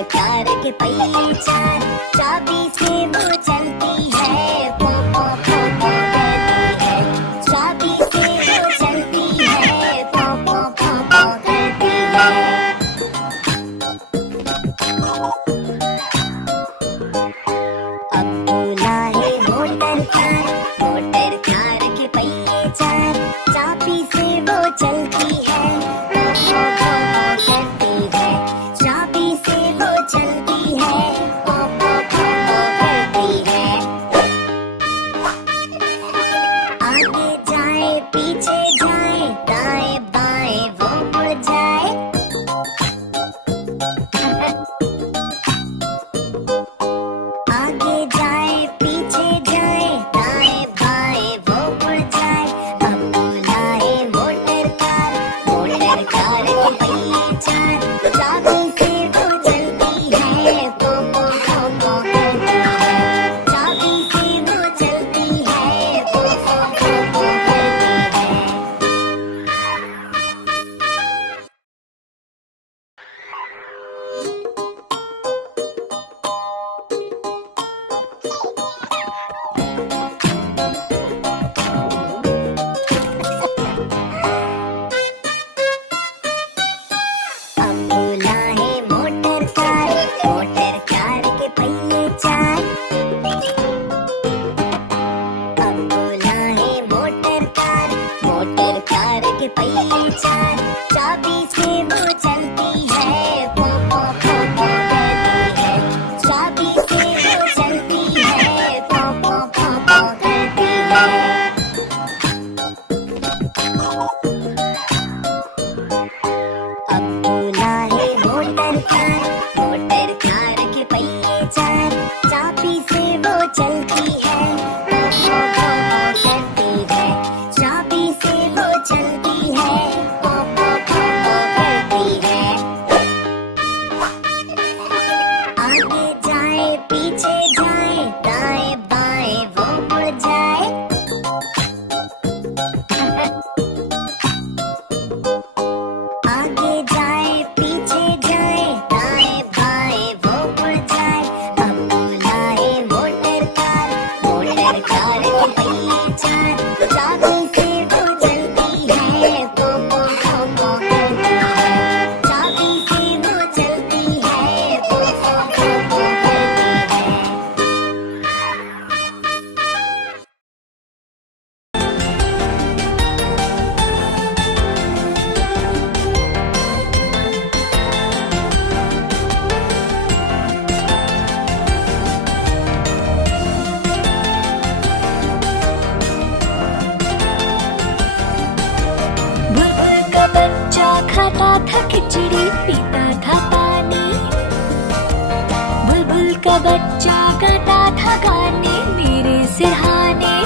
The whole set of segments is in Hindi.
मोटर कार के पहिए चार, चाबी से वो चलती है, पो पो पो पो करती है। चाबी से वो चलती है, पो पो पो पो करती है। अब्बू लाए मोटर कार के पहिए चार, चाबी से वो चलती है, पो पो पो पो करती है। चाबी से वो चलती है, पो पो पो पो करती है। आगे जाए पीछे जाए, दाएं बाएं वो मुड़ जाए। आगे जाए पीछे जाए, दाएं बाएं वो मुड़ जाए। अब्बू लाए मोटर कार के पहिए चार, चाबी से वो चलती है, पो पो पो पो करती है। चाबी से वो चलती है, पो पो पो पो करती है। अब्बू लाए मोटर कार के पहिए चार। अब्बू लाए मोटर कार के पहिए चार, चाबी से वो चलती है, पो पो पो पो करती है। चाबी से वो चलती है, पो पो पो पो करती है। अब्बू लाए मोटर कार के पहिए चार, चाबी से वो चलती है, पो पो पो पो करती है। चाबी से वो चलती है, पो पो पो पो करती है। आगे जाए पीछे जाए, दाएं बाएं वो मुड़ जाए। आगे जाए पीछे जाए, दाएं बाएं वो मुड़ जाए। अब्बू लाए मोटर कार के पहिए चार, चाबी से वो चलती है, पो पो पो पो करती है। चाबी से वो चलती है, पो पो पो पो करती है। बुलबुल का बच्चा खाता था खिचड़ी, पीता था पानी। बुलबुल का बच्चा गाता था गाने, मेरे सिरहाने।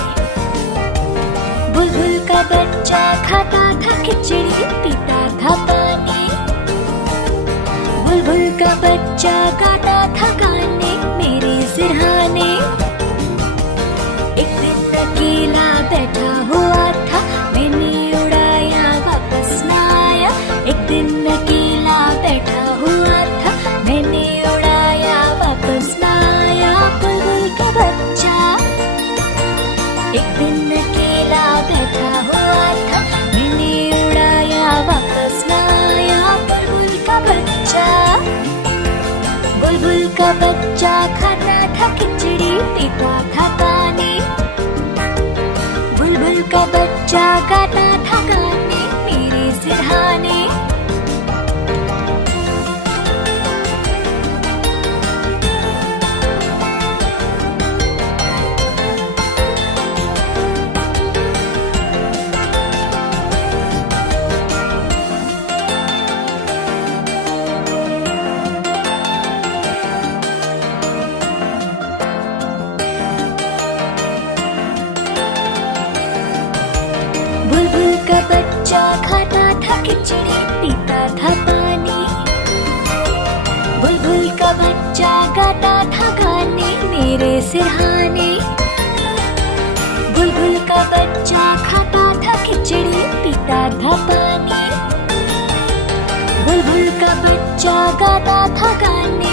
बुलबुल का बच्चा खाता था खिचड़ी, पीता था पानी। बुलबुल का बच्चा गाता था गाने, मेरे सिरहाने। एक दिन अकेला बैठा हुआ था, मैंने उड़ाया वापस न आया। एक दिन अकेला बैठा हुआ था, मैंने उड़ाया वापस न आया। बुलबुल का बच्चा एक दिन अकेला बैठा हुआ था, मैंने उड़ाया वापस न आया। बुलबुल का बच्चा खाता था खिचड़ी, पीता था पानी। बुलबुल का बच्चा गाता था गाने, मेरे सिरहाने। बुलबुल का बच्चा खाता था खिचड़ी, पीता था पानी। बुलबुल का बच्चा गाता था गाने, मेरे सिरहाने। बुलबुल का बच्चा खाता था खिचड़ी, पीता था पानी। बुलबुल का बच्चा गाता था गाने,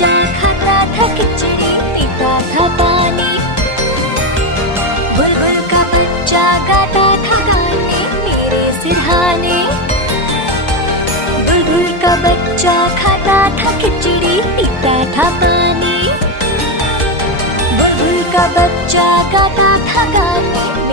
बच्चा खाता था खिचड़ी, पीता था पानी। बुलबुल का बच्चा गाता था गाने मेरे सिरहाने। बुलबुल का बच्चा खाता था खिचड़ी, पीता था पानी। बुलबुल का बच्चा गाता था गाने